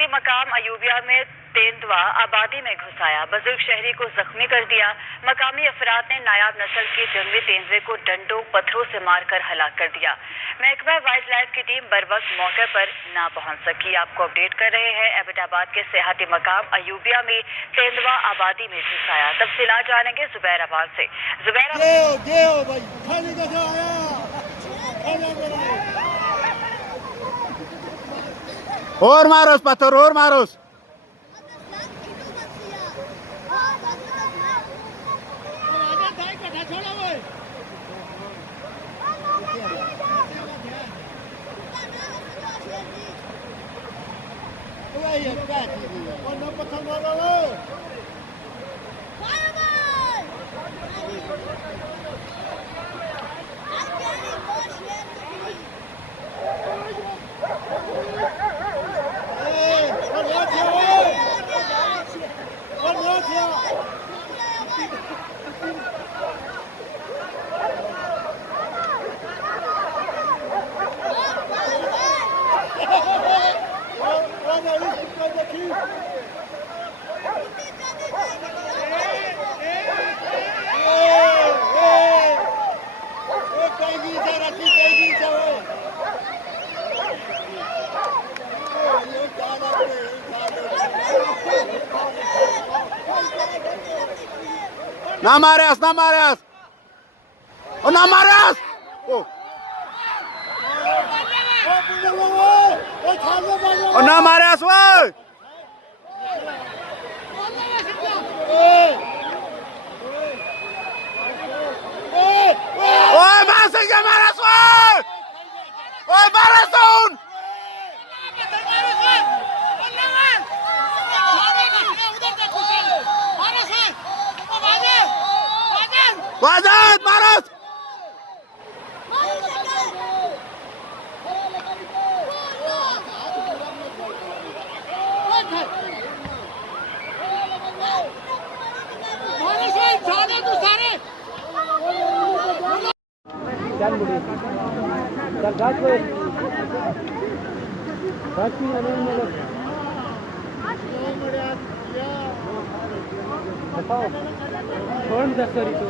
सेहती मकाम अयूबिया में तेंदुआ आबादी में घुस आया, बुजुर्ग शहरी को जख्मी कर दिया। मकामी अफराद ने नायाब नस्ल के जंगली तेंदुए को डंडों पत्थरों से मारकर हलाक कर दिया। महकमा वाइल्ड लाइफ की टीम बर वक्त मौके पर ना पहुंच सकी। आपको अपडेट कर रहे हैं एबटाबाद के सेहती मकाम अयूबिया में तेंदुआ आबादी में घुस आया। तफसीलात जानेंगे जुबैर अब्बास से। और मारोस पत्थर और मारोस। ना मारियास, ना मारियास, और ना मारियास। और ना मारियास वो। ओए मार के मारियास वो। ओए मारियास उन। वाजद मारस। चल बुढ़ी चल घास पे घास की बताओ कौन 10 सॉरी तो